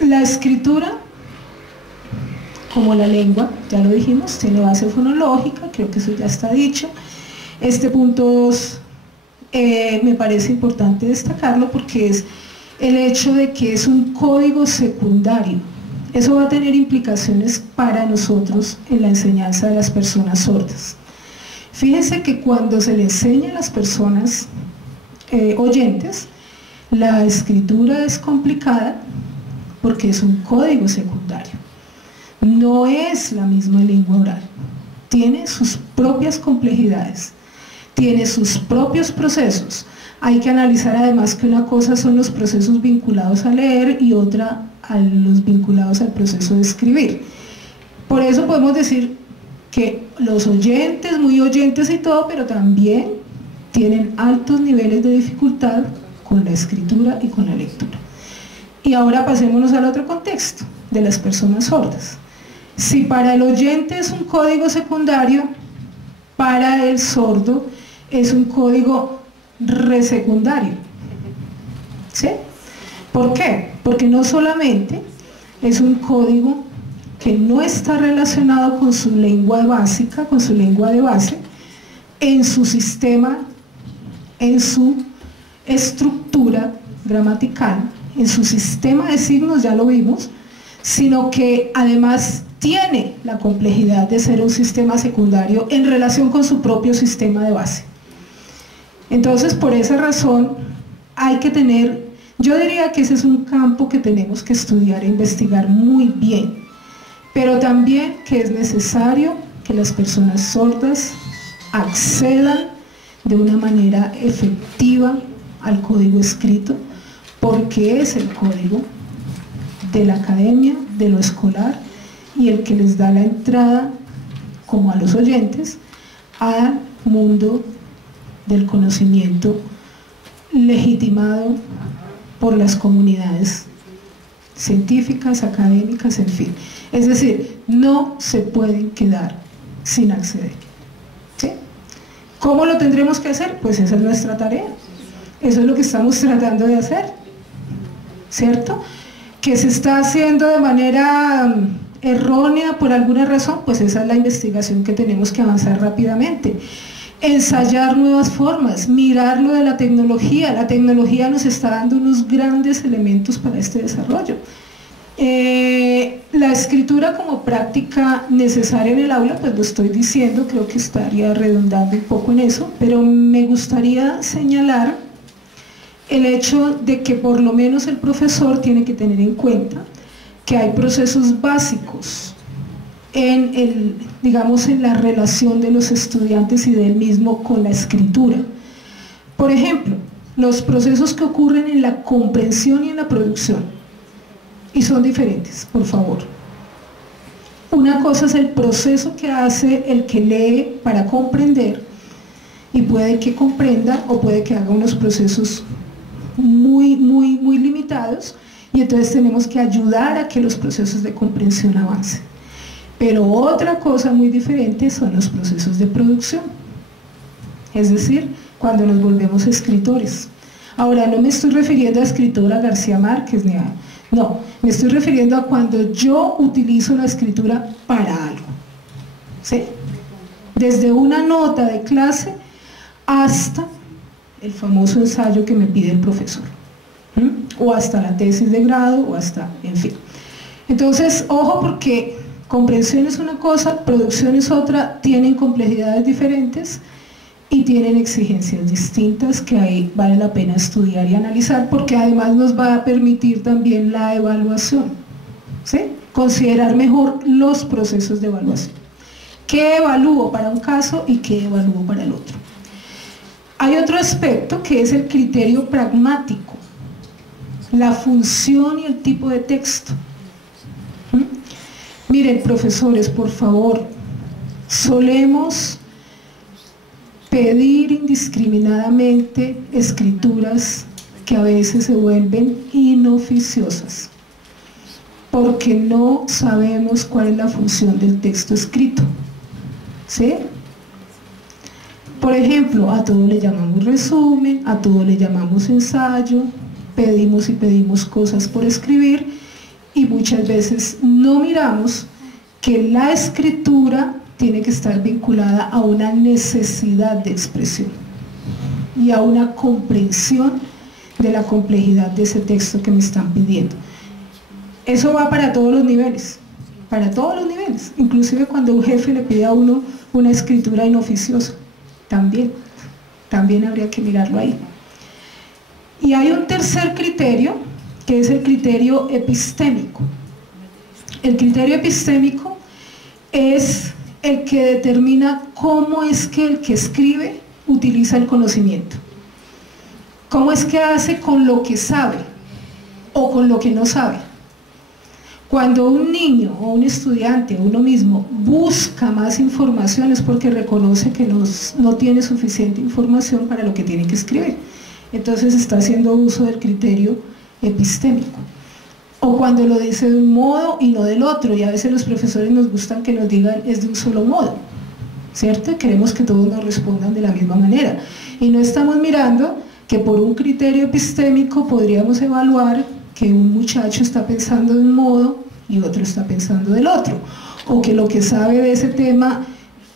La escritura, como la lengua, ya lo dijimos, tiene base fonológica, creo que eso ya está dicho. Este punto 2 me parece importante destacarlo porque es el hecho de que es un código secundario. Eso va a tener implicaciones para nosotros en la enseñanza de las personas sordas. Fíjense que cuando se le enseña a las personas oyentes, la escritura es complicada porque es un código secundario. No es la misma lengua oral, tiene sus propias complejidades, tiene sus propios procesos. Hay que analizar además que una cosa son los procesos vinculados a leer y otra a los vinculados al proceso de escribir. Por eso podemos decir que los oyentes, muy oyentes y todo, pero también tienen altos niveles de dificultad con la escritura y con la lectura. Y ahora pasémonos al otro contexto, de las personas sordas. Si para el oyente es un código secundario, para el sordo es un código resecundario. ¿Sí? ¿Por qué? Porque no solamente es un código que no está relacionado con su lengua básica, con su lengua de base, en su sistema, en su estructura gramatical, en su sistema de signos, ya lo vimos, sino que además tiene la complejidad de ser un sistema secundario en relación con su propio sistema de base. Entonces, por esa razón, hay que tener, yo diría que ese es un campo que tenemos que estudiar e investigar muy bien, pero también que es necesario que las personas sordas accedan de una manera efectiva al código escrito, porque es el código de la academia, de lo escolar, y el que les da la entrada, como a los oyentes, al mundo del conocimiento legitimado por las comunidades científicas, académicas, en fin. Es decir, no se pueden quedar sin acceder. ¿Sí? ¿Cómo lo tendremos que hacer? Pues esa es nuestra tarea. Eso es lo que estamos tratando de hacer, ¿cierto? Que se está haciendo de manera errónea por alguna razón, pues esa es la investigación que tenemos que avanzar rápidamente. Ensayar nuevas formas, mirar lo de la tecnología nos está dando unos grandes elementos para este desarrollo. La escritura como práctica necesaria en el aula, pues lo estoy diciendo, creo que estaría redundando un poco en eso, pero me gustaría señalar el hecho de que por lo menos el profesor tiene que tener en cuenta que hay procesos básicos en digamos, en la relación de los estudiantes y de él mismo con la escritura. Por ejemplo, los procesos que ocurren en la comprensión y en la producción, y son diferentes, por favor. Una cosa es el proceso que hace el que lee para comprender, y puede que comprenda o puede que haga unos procesos muy limitados, y entonces tenemos que ayudar a que los procesos de comprensión avancen. Pero otra cosa muy diferente son los procesos de producción, es decir, cuando nos volvemos escritores. Ahora, no me estoy refiriendo a escritora García Márquez, no, me estoy refiriendo a cuando yo utilizo la escritura para algo, ¿sí? Desde una nota de clase hasta el famoso ensayo que me pide el profesor, o hasta la tesis de grado, o hasta, en fin. Entonces, ojo, porque comprensión es una cosa, producción es otra, tienen complejidades diferentes y tienen exigencias distintas que ahí vale la pena estudiar y analizar, porque además nos va a permitir también la evaluación, ¿sí? Considerar mejor los procesos de evaluación. ¿Qué evalúo para un caso y qué evalúo para el otro? Hay otro aspecto que es el criterio pragmático, la función y el tipo de texto. Miren, profesores, por favor, solemos pedir indiscriminadamente escrituras que a veces se vuelven inoficiosas, porque no sabemos cuál es la función del texto escrito, ¿sí? Por ejemplo, a todo le llamamos resumen, a todo le llamamos ensayo, pedimos y pedimos cosas por escribir, muchas veces no miramos que la escritura tiene que estar vinculada a una necesidad de expresión y a una comprensión de la complejidad de ese texto que me están pidiendo. Eso va para todos los niveles, inclusive cuando un jefe le pide a uno una escritura inoficiosa, también habría que mirarlo ahí. Y hay un tercer criterio, que es el criterio epistémico. El criterio epistémico es el que determina cómo es que el que escribe utiliza el conocimiento. Cómo es que hace con lo que sabe o con lo que no sabe. Cuando un niño o un estudiante o uno mismo busca más información es porque reconoce que no tiene suficiente información para lo que tiene que escribir. Entonces está haciendo uso del criterio epistémico. O cuando lo dice de un modo y no del otro, y a veces los profesores nos gustan que nos digan es de un solo modo, ¿cierto? Queremos que todos nos respondan de la misma manera. Y no estamos mirando que por un criterio epistémico podríamos evaluar que un muchacho está pensando de un modo y otro está pensando del otro, o que lo que sabe de ese tema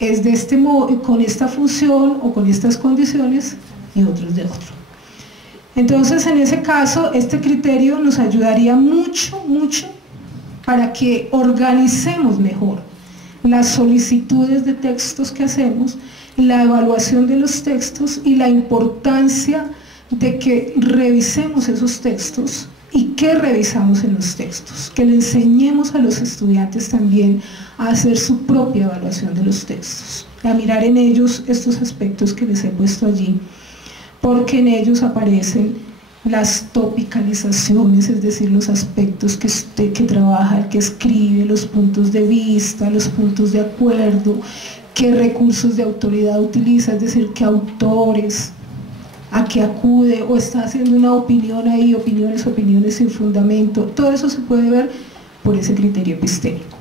es de este modo, con esta función o con estas condiciones, y otros de otro. Entonces, en ese caso, este criterio nos ayudaría mucho para que organicemos mejor las solicitudes de textos que hacemos, la evaluación de los textos y la importancia de que revisemos esos textos y qué revisamos en los textos, que le enseñemos a los estudiantes también a hacer su propia evaluación de los textos, a mirar en ellos estos aspectos que les he puesto allí, porque en ellos aparecen las topicalizaciones, es decir, los aspectos que trabaja el que escribe, los puntos de vista, los puntos de acuerdo, qué recursos de autoridad utiliza, es decir, qué autores, a qué acude, o está haciendo una opinión ahí, opiniones sin fundamento. Todo eso se puede ver por ese criterio epistémico.